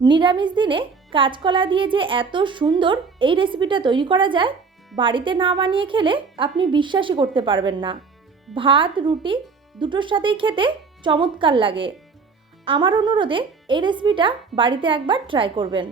নিরামিষ দিনে কাঁচকলা দিয়ে যে এত সুন্দর এই রেসিপিটা তৈরি করা যায়, বাড়িতে না বানিয়ে খেলে আপনি বিশ্বাসই করতে পারবেন না। ভাত, রুটি দুটোর সাথেই খেতে চমৎকার লাগে। আমার অনুরোধে এই রেসিপিটা বাড়িতে একবার ট্রাই করবেন।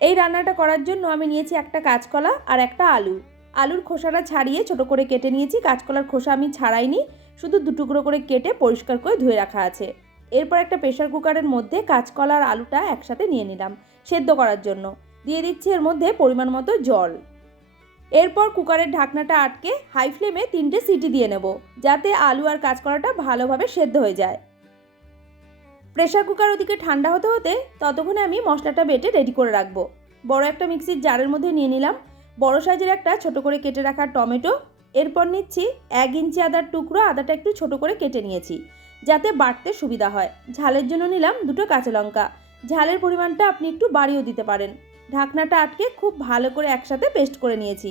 এই রান্নাটা করার জন্য আমি নিয়েছি একটা কাঁচকলা আর একটা আলু। আলুর খোসাটা ছাড়িয়ে ছোট করে কেটে নিয়েছি। কাঁচকলার খোসা আমি ছাড়াইনি, শুধু দুটুকরো করে কেটে পরিষ্কার করে ধুয়ে রাখা আছে। এরপর একটা প্রেশার কুকারের মধ্যে কাঁচকলা আর আলুটা একসাথে নিয়ে নিলাম, সেদ্ধ করার জন্য। দিয়ে দিচ্ছি এর মধ্যে পরিমাণ মতো জল। এরপর কুকারের ঢাকনাটা আটকে হাই ফ্লেমে তিনটে সিটি দিয়ে নেব, যাতে আলু আর কাঁচকলাটা ভালোভাবে সেদ্ধ হয়ে যায়। প্রেশার কুকার ওদিকে ঠান্ডা হতে হতে ততক্ষণে আমি মশলাটা বেটে রেডি করে রাখব। বড় একটা মিক্সির জারের মধ্যে নিয়ে নিলাম। বড় সাইজের একটা ছোট করে কেটে রাখা টমেটো। এরপর নিচ্ছি এক ইঞ্চি আদার টুকরো, আদাটা একটু ছোট করে কেটে নিয়েছি। যাতে বাটতে সুবিধা হয়। ঝালের জন্য নিলাম দুটো কাঁচা লঙ্কা। ঝালের পরিমাণটা আপনি একটু বাড়িয়েও দিতে পারেন। ঢাকনাটা আটকে খুব ভালো করে একসাথে পেস্ট করে নিয়েছি।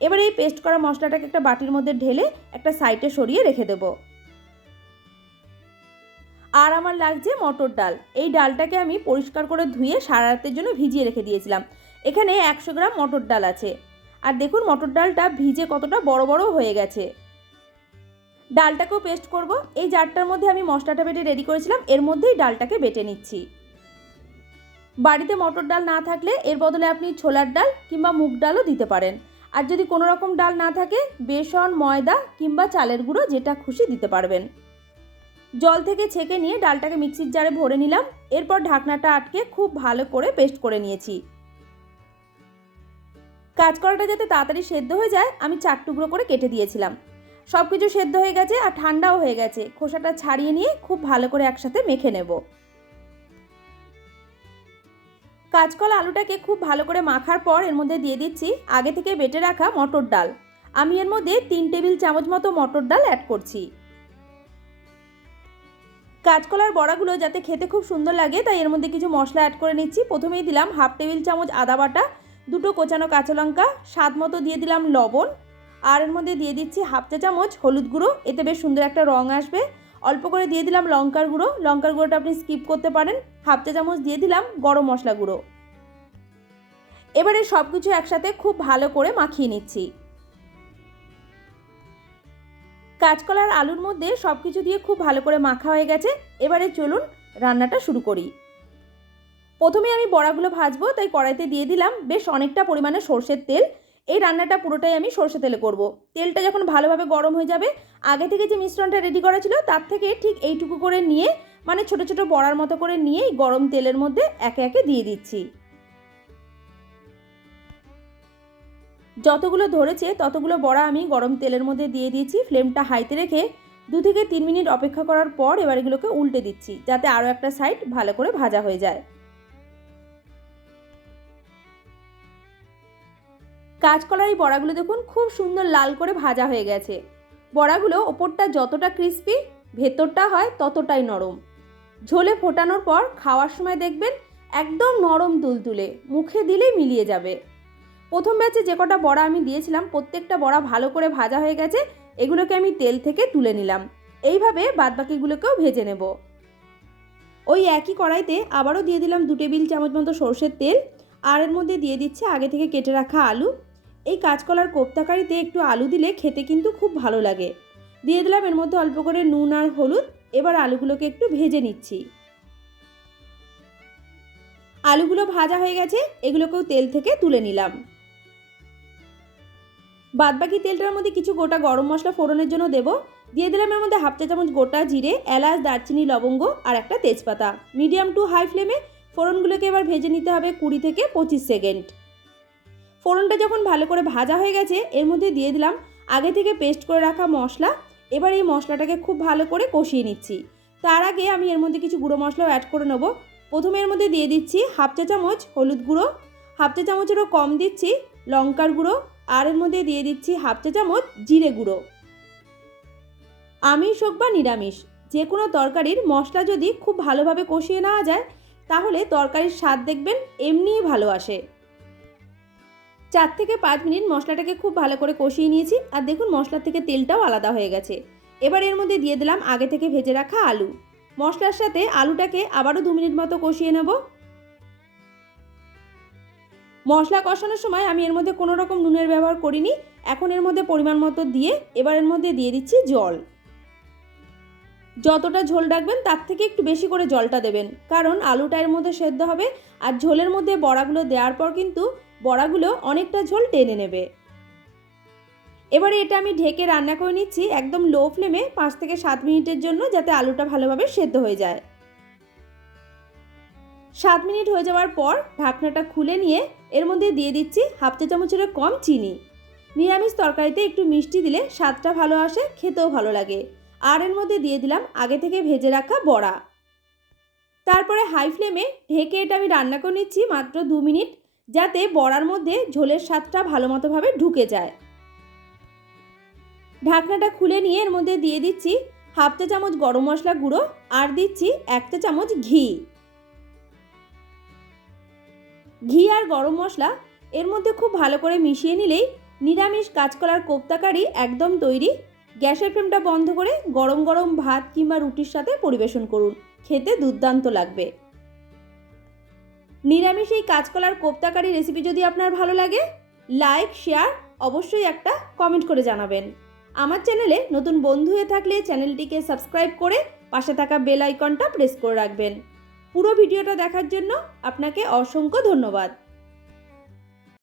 এবার এই পেস্ট করা মশলাটাকে একটা বাটির মধ্যে ঢেলে একটা সাইডে সরিয়ে রেখে দেবো। আর আমার লাগছে মটর ডাল। এই ডালটাকে আমি পরিষ্কার করে ধুয়ে সারা রাতের জন্য ভিজিয়ে রেখে দিয়েছিলাম। এখানে একশো গ্রাম মটর ডাল আছে। আর দেখুন মটর ডালটা ভিজে কতটা বড় বড় হয়ে গেছে। ডালটাকেও পেস্ট করব। এই জারটার মধ্যে আমি মশলাটা বেটে রেডি করেছিলাম। এর মধ্যেই ডালটাকে বেটে নিচ্ছি। বাড়িতে মটর ডাল না থাকলে এর বদলে আপনি ছোলার ডাল কিংবা মুগ ডালও দিতে পারেন। আর যদি কোনো রকম ডাল না থাকে, বেসন, ময়দা কিংবা চালের গুঁড়ো যেটা খুশি দিতে পারবেন। জল থেকে ছেঁকে নিয়ে ডালটাকে মিক্সির জারে ভরে নিলাম। এরপর ঢাকনাটা আটকে খুব ভালো করে পেস্ট করে নিয়েছি। কাজ করাটা যাতে তাড়াতাড়ি সেদ্ধ হয়ে যায়, আমি চার টুকরো করে কেটে দিয়েছিলাম। সব কিছু সেদ্ধ হয়ে গেছে আর ঠান্ডাও হয়ে গেছে। খোসাটা ছাড়িয়ে নিয়ে খুব ভালো করে একসাথে মেখে নেব। কাঁচকলা আলুটাকে খুব ভালো করে মাখার পর এর মধ্যে দিয়ে দিচ্ছি আগে থেকে বেটে রাখা মটর ডাল। আমি এর মধ্যে তিন টেবিল চামচ মতো মটর ডাল অ্যাড করছি। কাঁচকলার বড়াগুলো যাতে খেতে খুব সুন্দর লাগে, তাই এর মধ্যে কিছু মশলা অ্যাড করে নিচ্ছি। প্রথমেই দিলাম হাফ টেবিল চামচ আদা বাটা, দুটো কোচানো কাঁচা লঙ্কা, স্বাদ মতো দিয়ে দিলাম লবণ আর এর মধ্যে দিয়ে দিচ্ছি হাফ চা চামচ হলুদ গুঁড়ো, এতে বেশ সুন্দর একটা রং আসবে। অল্প করে দিয়ে দিলাম লঙ্কার গুঁড়ো, লঙ্কার গুঁড়োটা আপনি স্কিপ করতে পারেন। হাফ চা চামচ দিয়ে দিলাম গরম মশলা গুঁড়ো। এবারে সব কিছু একসাথে খুব ভালো করে মাখিয়ে নিচ্ছি। কাঁচকলার আলুর মধ্যে সব কিছু দিয়ে খুব ভালো করে মাখা হয়ে গেছে। এবারে চলুন রান্নাটা শুরু করি। প্রথমে আমি বড়াগুলো ভাজবো, তাই কড়াইতে দিয়ে দিলাম বেশ অনেকটা পরিমাণে সর্ষের তেল। এই রান্নাটা পুরোটাই আমি সর্ষে তেলে করব। তেলটা যখন ভালোভাবে গরম হয়ে যাবে, আগে থেকে যে মিশ্রণটা রেডি করা ছিল, তার থেকে ঠিক এইটুকু করে নিয়ে মানে ছোট ছোট বড়ার মতো করে নিয়ে গরম তেলের মধ্যে একে একে দিয়ে দিচ্ছি। যতগুলো ধরেছে, ততগুলো বড়া আমি গরম তেলের মধ্যে দিয়ে দিয়েছি। ফ্লেমটা হাইতে রেখে দু থেকে তিন মিনিট অপেক্ষা করার পর এবার এগুলোকে উল্টে দিচ্ছি, যাতে আরও একটা সাইড ভালো করে ভাজা হয়ে যায়। কাঁচকলার এই বড়াগুলো দেখুন, খুব সুন্দর লাল করে ভাজা হয়ে গেছে। বড়াগুলো ওপরটা যতটা ক্রিস্পি ভেতরটা হয় ততটাই নরম। ঝোলে ফোটানোর পর খাওয়ার সময় দেখবেন একদম নরম তুলতুলে, মুখে দিলেই মিলিয়ে যাবে। প্রথম ব্যাচে যে কটা বড়া আমি দিয়েছিলাম, প্রত্যেকটা বড়া ভালো করে ভাজা হয়ে গেছে, এগুলোকে আমি তেল থেকে তুলে নিলাম। এইভাবে বাদবাকিগুলোকেও ভেজে নেব। ওই একই কড়াইতে আবারও দিয়ে দিলাম দু টেবিল চামচ মতো সর্ষের তেল, আর এর মধ্যে দিয়ে দিচ্ছে আগে থেকে কেটে রাখা আলু। এই কাঁচকলার কোপ্তাকারিতে একটু আলু দিলে খেতে কিন্তু খুব ভালো লাগে। দিয়ে দিলাম এর মধ্যে অল্প করে নুন আর হলুদ। এবার আলুগুলোকে একটু ভেজে নিচ্ছি। আলুগুলো ভাজা হয়ে গেছে, এগুলোকেও তেল থেকে তুলে নিলাম। বাদবাকি তেলটার মধ্যে কিছু গোটা গরম মশলা ফোড়নের জন্য দেবো। দিয়ে দিলাম এর মধ্যে হাফ চা চামচ গোটা জিরে, এলাচ, দারচিনি, লবঙ্গ আর একটা তেজপাতা। মিডিয়াম টু হাই ফ্লেমে ফোড়নগুলোকে এবার ভেজে নিতে হবে কুড়ি থেকে পঁচিশ সেকেন্ড। ফোড়নটা যখন ভালো করে ভাজা হয়ে গেছে, এর মধ্যে দিয়ে দিলাম আগে থেকে পেস্ট করে রাখা মশলা। এবার এই মশলাটাকে খুব ভালো করে কষিয়ে নিচ্ছি। তার আগে আমি এর মধ্যে কিছু গুঁড়ো মশলাও অ্যাড করে নেব। প্রথমে এর মধ্যে দিয়ে দিচ্ছি হাফ চা চামচ হলুদ গুঁড়ো, হাফ চা চামচেরও কম দিচ্ছি লঙ্কার গুঁড়ো, আর এর মধ্যে দিয়ে দিচ্ছি হাফ চা চামচ জিরে গুঁড়ো। আমিষ হোক বা নিরামিষ, যে কোনো তরকারির মশলা যদি খুব ভালোভাবে কষিয়ে নেওয়া যায়, তাহলে তরকারির স্বাদ দেখবেন এমনিই ভালো আসে। চার থেকে পাঁচ মিনিট মশলাটাকে খুব ভালো করে কষিয়ে নিয়েছি আর দেখুন মশলার থেকে তেলটাও আলাদা হয়ে গেছে। এবার এর মধ্যে দিয়ে দিলাম আগে থেকে ভেজে রাখা আলু। মশলার সাথে আলুটাকে আবারও দু মিনিট মতো কষিয়ে নেব। মশলা কষানোর সময় আমি এর মধ্যে কোনো রকম নুনের ব্যবহার করিনি। এখন এর মধ্যে পরিমাণ মতো দিয়ে এবার এর মধ্যে দিয়ে দিচ্ছি জল। যতটা ঝোল রাখবেন তার থেকে একটু বেশি করে জলটা দেবেন। কারণ আলুটা এর মধ্যে সেদ্ধ হবে আর ঝোলের মধ্যে বড়াগুলো দেওয়ার পর কিন্তু বড়াগুলো অনেকটা ঝোল টেনে নেবে। এবারে এটা আমি ঢেকে রান্না করে নিচ্ছি একদম লো ফ্লেমে পাঁচ থেকে সাত মিনিটের জন্য যাতে আলুটা ভালোভাবে সেদ্ধ হয়ে যায়। সাত মিনিট হয়ে যাওয়ার পর ঢাকনাটা খুলে নিয়ে এর মধ্যে দিয়ে দিচ্ছি হাফ চা চামচের কম চিনি। নিরামিষ তরকারিতে একটু মিষ্টি দিলে স্বাদটা ভালো আসে, খেতেও ভালো লাগে। আর এর মধ্যে দিয়ে দিলাম আগে থেকে ভেজে রাখা বড়া। তারপরে হাই ফ্লেমে ঢেকে এটা আমি রান্না করে নিচ্ছি মাত্র দু মিনিট। যাতে বড়ার মধ্যে ঝোলের স্বাদটা ভালো মতোভাবে ঢুকে যায়। ঢাকনাটা খুলে নিয়ে এর মধ্যে দিয়ে দিচ্ছি হাফ চা চামচ গরম মশলা গুঁড়ো আর দিচ্ছি এক চা চামচ ঘি। ঘি আর গরম মশলা এর মধ্যে খুব ভালো করে মিশিয়ে নিলেই নিরামিষ কাঁচকলার কোপ্তাকারি একদম তৈরি। গ্যাসের ফ্লেমটা বন্ধ করে গরম গরম ভাত কিংবা রুটির সাথে পরিবেশন করুন। খেতে দুর্দান্ত লাগবে। নিরামিষ এই কাজকলার কোপ্তাকারি রেসিপি যদি আপনার ভালো লাগে লাইক শেয়ার অবশ্যই একটা কমেন্ট করে জানাবেন। আমার চ্যানেলে নতুন বন্ধু হয়ে থাকলে চ্যানেলটিকে সাবস্ক্রাইব করে পাশে থাকা বেল আইকনটা প্রেস করে রাখবেন। পুরো ভিডিওটা দেখার জন্য আপনাকে অসংখ্য ধন্যবাদ।